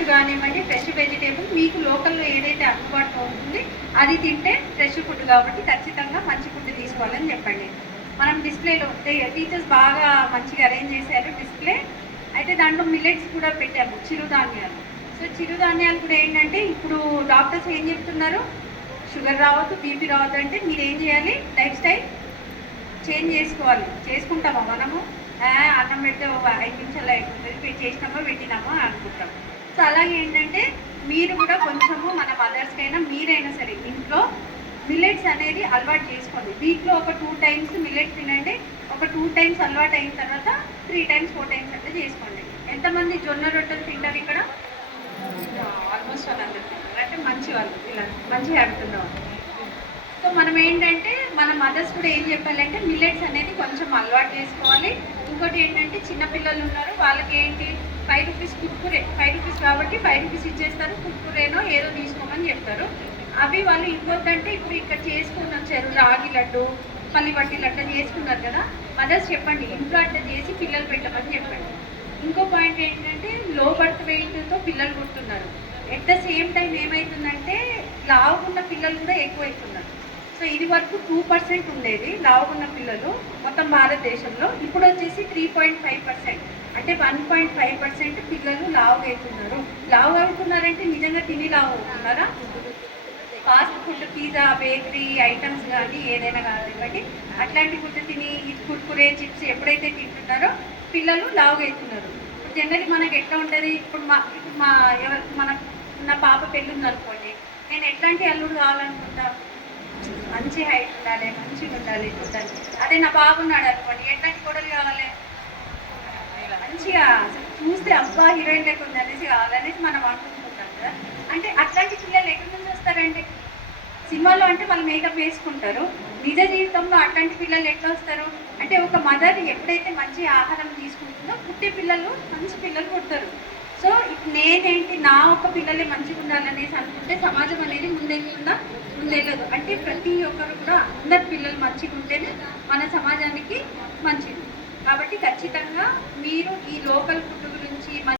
Fruit కానివ్వండి, fresh vegetable మీకు లోకల్లో ఏదైతే అందుబాటులో ఉంటుంది అది తింటే ఫ్రెష్ ఫుడ్ కాబట్టి ఖచ్చితంగా మంచి ఫుడ్ తీసుకోవాలని చెప్పండి. మనం డిస్ప్లేలో టీచర్స్ బాగా మంచిగా అరేంజ్ చేశారు డిస్ప్లే. అయితే దాంట్లో మిల్లెట్స్ కూడా పెట్టాము, చిరుధాన్యాలు. సో చిరుధాన్యాలు కూడా ఏంటంటే ఇప్పుడు డాక్టర్స్ ఏం చెప్తున్నారు, షుగర్ రావద్దు, బీపీ రావద్దు అంటే మీరు ఏం చేయాలి, లైఫ్ స్టైల్ చేంజ్ చేసుకోవాలి. చేసుకుంటామా మనము? అన్నం పెడితే 5 నిమిషాలు అయిపోతుంది, చేసినామా పెట్టినామా అనుకుంటాం. సో అలాగే ఏంటంటే మీరు కూడా కొంచెము మన మదర్స్కైనా మీరైనా సరే ఇంట్లో మిల్లెట్స్ అనేది అలవాటు చేసుకోండి. వీక్లో ఒక 2 టైమ్స్ మిల్లెట్స్ తినండి. ఒక 2 టైమ్స్ అలవాటు అయిన తర్వాత 3 టైమ్స్ 4 టైమ్స్ అంటే చేసుకోండి. ఎంతమంది జొన్న రొట్టెలు తింటారు ఇక్కడ? ఆల్మోస్ట్ వాళ్ళందరూ తింటారు. అంటే మంచి వాళ్ళు, ఇలా మంచి హ్యాబిట్ ఉన్నవాళ్ళు. సో మనం ఏంటంటే మన మదర్స్ కూడా ఏం చెప్పాలంటే మిల్లెట్స్ అనేది కొంచెం అలవాటు చేసుకోవాలి. ఇంకోటి ఏంటంటే చిన్నపిల్లలు ఉన్నారు, వాళ్ళకి ఏంటి 5 రూపీస్ కుర్కురే, 5 రూపీస్ కాబట్టి 5 రూపీస్ ఇచ్చేస్తారు, కుర్కురేనో ఏదో తీసుకోమని చెప్తారు. అవి వాళ్ళు ఇవ్వద్దంటే ఇప్పుడు ఇక్కడ చేసుకుని వచ్చారు రాగి లడ్డు, పల్లి పట్టీలు అట్లా చేసుకున్నారు కదా, మదర్స్ చెప్పండి ఇంట్లో అట్లా చేసి పిల్లలు పెట్టమని చెప్పండి. ఇంకో పాయింట్ ఏంటంటే లో బర్త్ వెయిట్తో పిల్లలు పుడుతున్నారు. ఎట్ ద సేమ్ టైం ఏమవుతుందంటే లావుకున్న పిల్లలు కూడా ఎక్కువైతున్నారు. సో ఇది వరకు 2% ఉండేది లావుకున్న పిల్లలు మొత్తం భారతదేశంలో, ఇప్పుడు వచ్చేసి 3.5%. అంటే 1.5% పిల్లలు లావు అవుతున్నారు. లావు అవుతున్నారంటే నిజంగా తిని లావు అవుతున్నారా? Fast food, pizza, bakery items కానీ ఏదైనా కానివ్వండి అట్లాంటి ఫుడ్ తిని కుర్కురే, చిప్స్ ఎప్పుడైతే తింటున్నారో పిల్లలు లావుగా అవుతున్నారు. ఇప్పుడు జనరల్లీ మనకి ఎట్లా ఉంటుంది, ఇప్పుడు మా నా పాప పెళ్ళి ఉందనుకోండి, నేను ఎట్లాంటి అల్లుడు కావాలనుకుంటా, మంచి హైట్ ఉండాలి, మంచిగా ఉండాలి చూడాలి. అదే నా బాబు ఉన్నాడు అనుకోండి, ఎట్లాంటి కొడలు కావాలి, మంచిగా చూస్తే అబ్బా హీరోయిన్ లెక్క ఉంది అనేసి కావాలనేసి మనం అనుకుంటుంటాం కదా. అంటే అట్లాంటి పిల్లలు ఎక్కడి నుంచి వస్తారండి? సినిమాలో అంటే వాళ్ళు మేకప్ వేసుకుంటారు, నిజ జీవితంలో అట్లాంటి పిల్లలు ఎట్లా వస్తారు అంటే ఒక మదర్ ఎప్పుడైతే మంచి ఆహారం తీసుకుంటుందో పుట్టే పిల్లలు మంచి పిల్లలు పుడతారు. సో ఇప్పుడు నేనేంటి నా ఒక్క పిల్లలే మంచిగా ఉండాలనేసి అనుకుంటే సమాజం అనేది ముందెళ్తుందా? ముందెళ్ళదు. అంటే ప్రతి ఒక్కరు కూడా అందరి పిల్లలు మంచిగా ఉంటేనే మన సమాజానికి మంచిది. కాబట్టి ఖచ్చితంగా మీరు ఈ లోకల్ ఫుడ్ గురించి